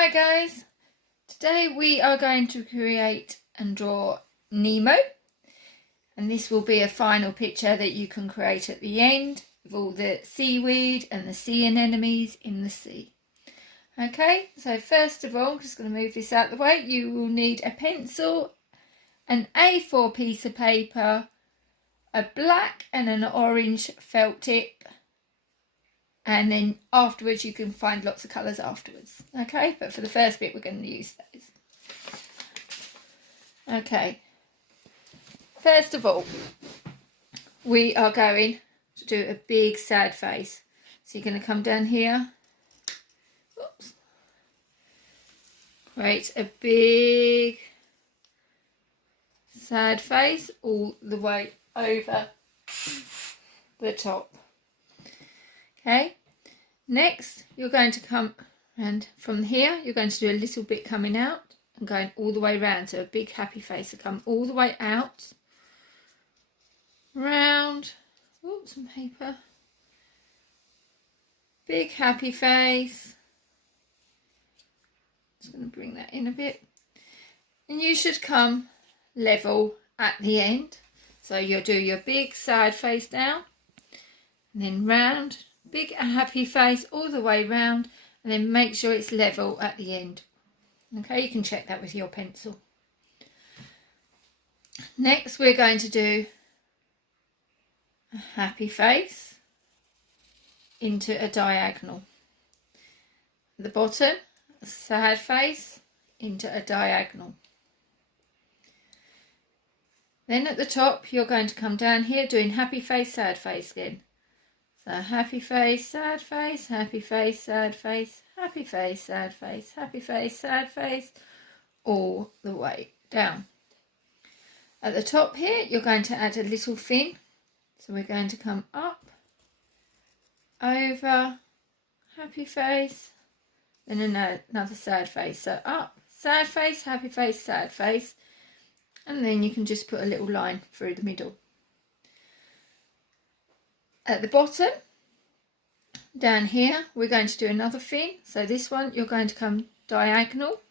Hi guys, today we are going to create and draw Nemo, and this will be a final picture that you can create at the end with all the seaweed and the sea anemones in the sea. Okay, so first of all, I'm just going to move this out of the way. You will need a pencil, an A4 piece of paper, a black and an orange felt tip, and then afterwards you can find lots of colours afterwards. Okay, but for the first bit we're going to use those. Okay, first of all we are going to do a big sad face. So you're going to come down here, oops, create a big sad face all the way over the top. Okay, next you're going to come, and from here you're going to do a little bit coming out and going all the way round, so a big happy face to come all the way out, round, oops, some paper, big happy face. Just going to bring that in a bit, and you should come level at the end, so you'll do your big sad face down and then round, big happy face all the way round, and then make sure it's level at the end. Okay, you can check that with your pencil. Next we're going to do a happy face into a diagonal. At the bottom, a sad face into a diagonal. Then at the top you're going to come down here doing happy face, sad face again. So happy face, sad face, happy face, sad face, happy face, sad face, happy face, sad face, all the way down. At the top here, you're going to add a little fin. So we're going to come up, over, happy face, then another sad face. So up, sad face, happy face, sad face, and then you can just put a little line through the middle. At the bottom, down here, we're going to do another fin. So this one, you're going to come diagonal.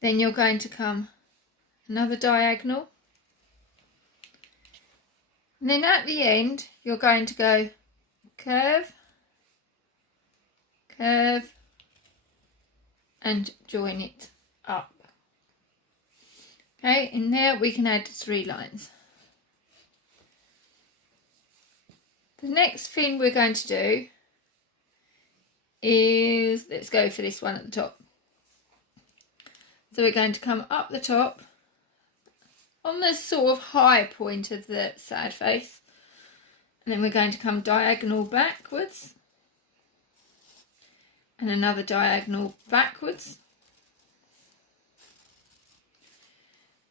Then you're going to come another diagonal. And then at the end, you're going to go curve, curve, and join it up. Okay, in there we can add 3 lines. The next thing we're going to do is, let's go for this one at the top. So we're going to come up the top on the sort of high point of the sad face, and then we're going to come diagonal backwards and another diagonal backwards,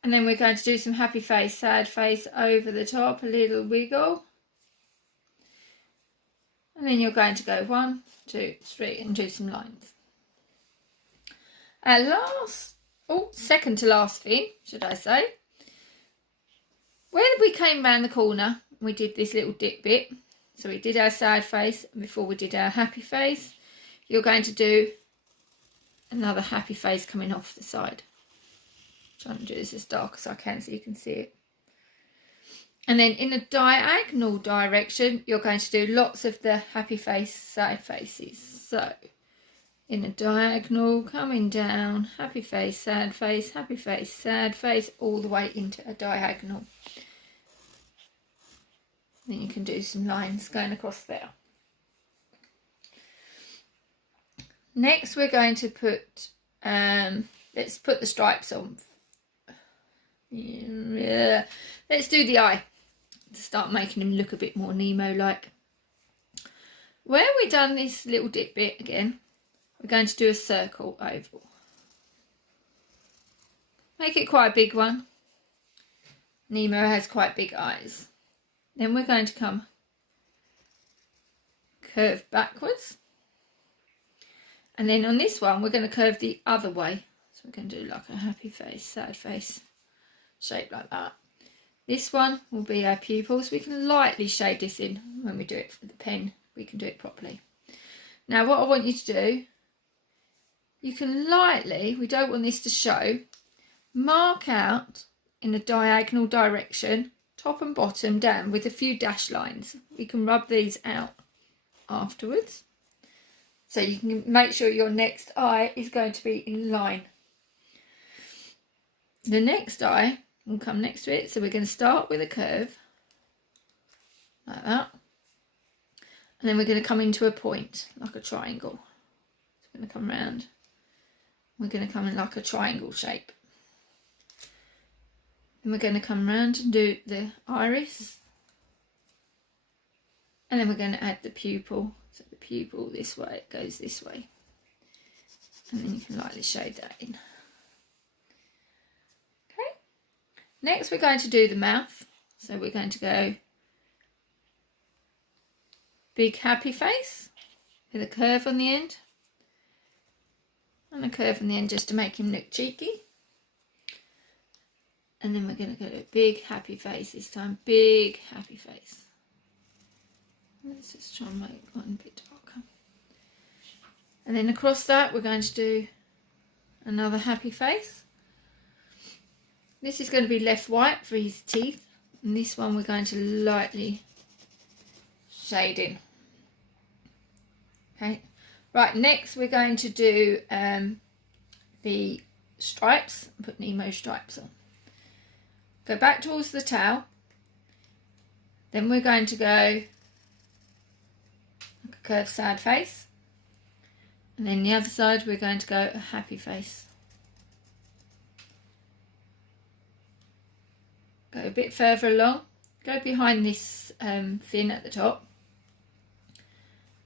and then we're going to do some happy face, sad face over the top, a little wiggle. And then you're going to go 1, 2, 3 and do some lines. Our second to last thing, should I say. When we came round the corner, we did this little dip bit. So we did our sad face before we did our happy face. You're going to do another happy face coming off the side. I'm trying to do this as dark as I can so you can see it. And then in a diagonal direction, you're going to do lots of the happy face, sad faces. So, in a diagonal, coming down, happy face, sad face, happy face, sad face, all the way into a diagonal. Then you can do some lines going across there. Next, we're going to put, let's put the stripes on. Yeah. Let's do the eye. To start making him look a bit more Nemo-like. Where we've done this little dip bit again, we're going to do a circle oval. Make it quite a big one. Nemo has quite big eyes. Then we're going to come curve backwards. And then on this one, we're going to curve the other way. So we're going to do like a happy face, sad face shape like that. This one will be our pupils. We can lightly shade this in when we do it with the pen. We can do it properly. Now what I want you to do you can lightly, we don't want this to show, mark out in a diagonal direction, top and bottom down with a few dash lines. We can rub these out afterwards. So you can make sure your next eye is going to be in line. The next eye will come next to it. So we're going to start with a curve, like that. And then we're going to come into a point, like a triangle. So we're going to come round. We're going to come in like a triangle shape. Then we're going to come round and do the iris. And then we're going to add the pupil. So the pupil this way, it goes this way. And then you can lightly shade that in. Okay. Next we're going to do the mouth. So we're going to go big happy face with a curve on the end. And a curve on the end just to make him look cheeky. And then we're going to go to a big happy face this time. Big happy face. Let's just try and make one a bit darker. And then across that we're going to do another happy face. This is going to be left white for his teeth. And this one we're going to lightly shade in. Okay. Right, next we're going to do the stripes. Put Nemo stripes on. Go back towards the tail. Then we're going to go like a curved sad face. And then the other side we're going to go a happy face. Go a bit further along. Go behind this fin at the top.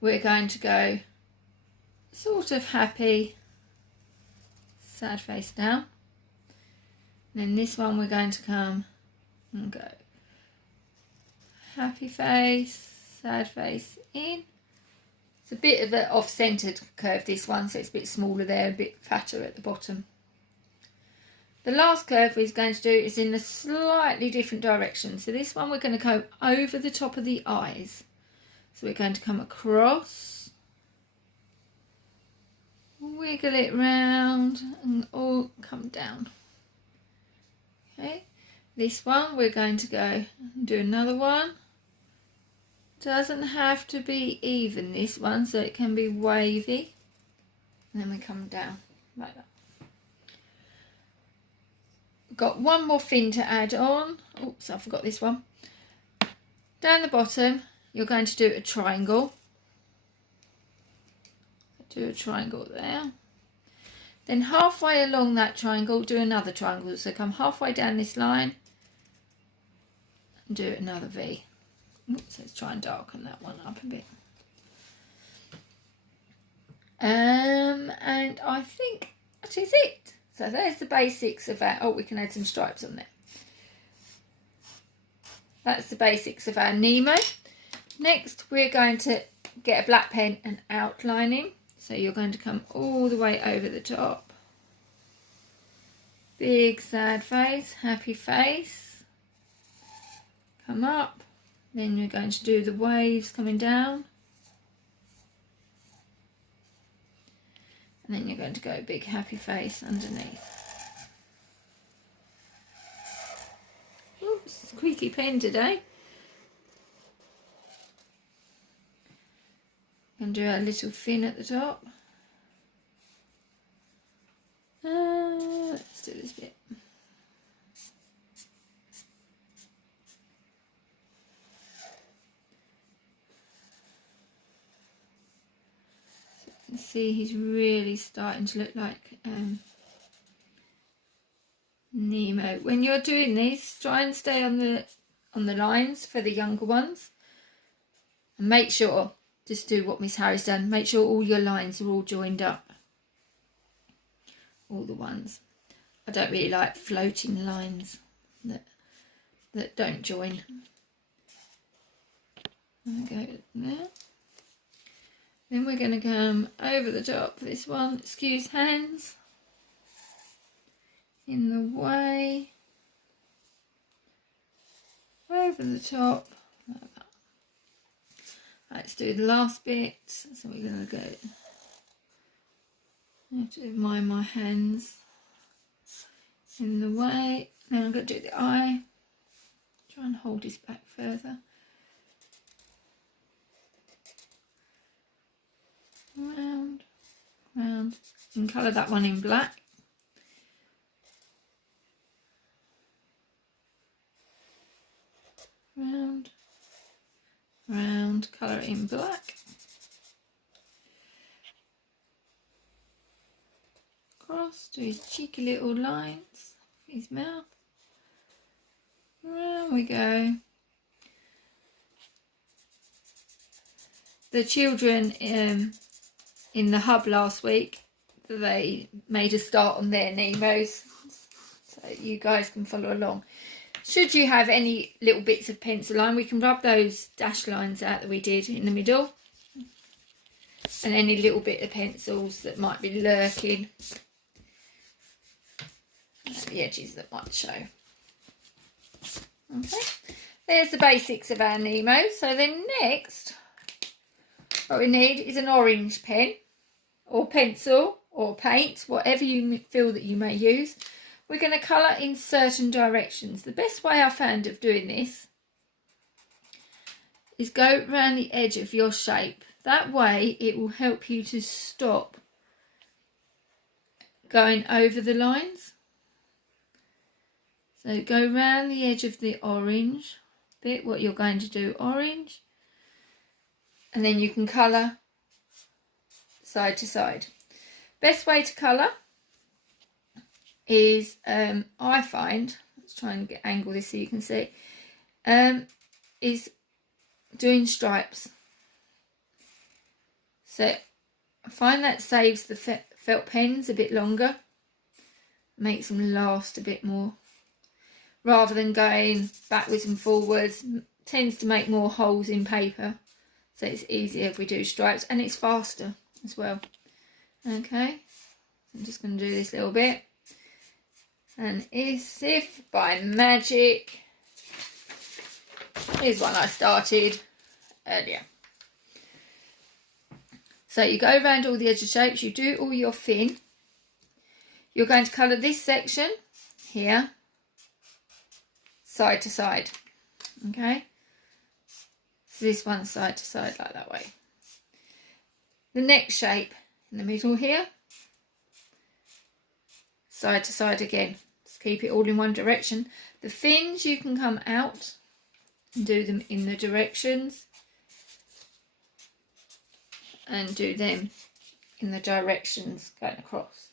We're going to go sort of happy, sad face down. And then this one we're going to come and go happy face, sad face in. It's a bit of an off-centered curve, this one, so it's a bit smaller there, a bit fatter at the bottom. The last curve we're going to do is in a slightly different direction. So this one we're going to go over the top of the eyes. So we're going to come across, wiggle it round and all come down. Okay, this one we're going to go and do another one. Doesn't have to be even, this one, so it can be wavy. And then we come down like that. Got one more fin to add on. Oops, I forgot this one. Down the bottom, you're going to do a triangle. Do a triangle there. Then halfway along that triangle, do another triangle. So come halfway down this line and do another V. Oops, let's try and darken that one up a bit. And I think that is it. So there's the basics of our, oh, we can add some stripes on there. That's the basics of our Nemo. Next, we're going to get a black pen and outlining. So you're going to come all the way over the top. Big sad face, happy face. Come up. Then you're going to do the waves coming down. And then you're going to go big happy face underneath. Oops, squeaky pen today. And do our little fin at the top. Let's do this bit. So you can see he's really starting to look like Nemo. When you're doing these, try and stay on the lines for the younger ones, and make sure. Just do what Miss Harry's done. Make sure all your lines are all joined up. All the ones. I don't really like floating lines that don't join. There we go there. Then we're going to come over the top of this one. Excuse hands. In the way. Over the top. Like that. Let's do the last bit. So we're going to go I have to mind my hands in the way. Now I'm going to do the eye. Try and hold this back further. Round, round. You can colour that one in black. Round, round, colour it in black. Across to his cheeky little lines, his mouth. There we go. The children in the hub last week, they made a start on their Nemos, so you guys can follow along. Should you have any little bits of pencil line, we can rub those dash lines out that we did in the middle, and any little bit of pencils that might be lurking at the edges that might show. Okay, there's the basics of our Nemo. So then next, what we need is an orange pen or pencil or paint, whatever you feel that you may use. We're going to colour in certain directions. The best way I found of doing this is go around the edge of your shape. That way it will help you to stop going over the lines. So go around the edge of the orange bit, what you're going to do, orange, and then you can colour side to side. Best way to colour is, I find, let's try and angle this so you can see, is doing stripes. So I find that saves the felt pens a bit longer, makes them last a bit more, rather than going backwards and forwards. Tends to make more holes in paper, so it's easier if we do stripes, and it's faster as well. Okay, so I'm just going to do this little bit, and as if by magic, here's one I started earlier. So you go around all the edge of shapes, you do all your fin. You're going to colour this section here side to side. Okay, so this one side to side like that way. The next shape in the middle here, side to side again. Just keep it all in one direction. The fins, you can come out and do them in the directions, and do them in the directions going across.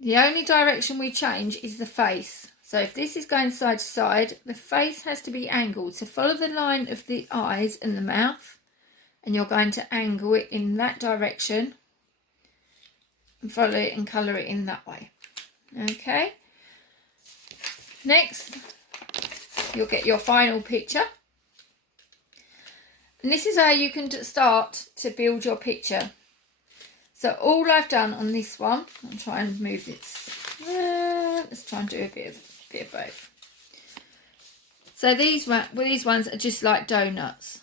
The only direction we change is the face. So if this is going side to side, the face has to be angled. So follow the line of the eyes and the mouth, and you're going to angle it in that direction and follow it and colour it in that way. Okay. Next, you'll get your final picture. And this is how you can start to build your picture. So all I've done on this one, I'll try and move this. Let's try and do a bit of both. So these ones are just like donuts.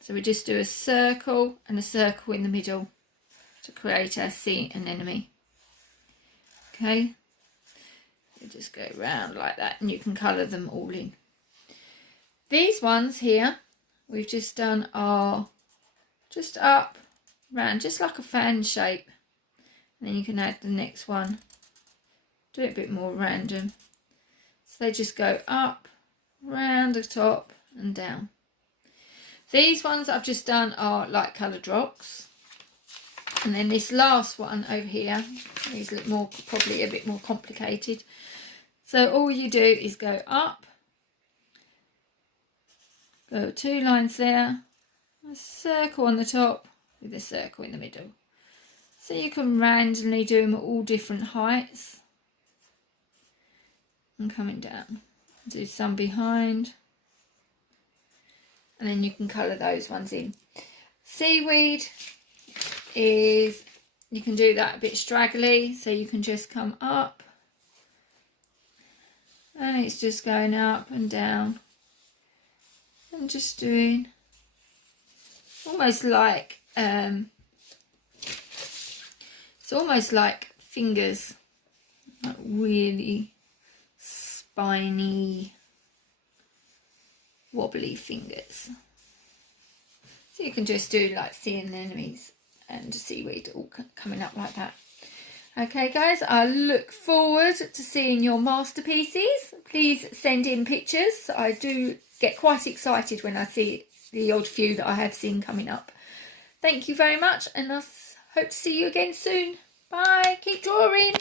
So we just do a circle and a circle in the middle to create our sea anemone. Okay, so just go round like that, and you can colour them all in. These ones here, we've just done are just up, round, just like a fan shape. And then you can add the next one. Do it a bit more random. So they just go up, round the top and down. These ones I've just done are like coloured rocks. And then this last one over here is a little more, probably a bit more complicated. So all you do is go up, go 2 lines there, a circle on the top with a circle in the middle. So you can randomly do them at all different heights. And coming down, do some behind, and then you can colour those ones in. Seaweed is, you can do that a bit straggly, so you can just come up, and it's just going up and down, and just doing almost like, so It's almost like fingers, like really spiny, wobbly fingers. So you can just do like sea anemones and seaweed all coming up like that. Okay guys, I look forward to seeing your masterpieces. Please send in pictures. I do get quite excited when I see the odd few that I have seen coming up. Thank you very much, and I hope to see you again soon. Bye, keep drawing.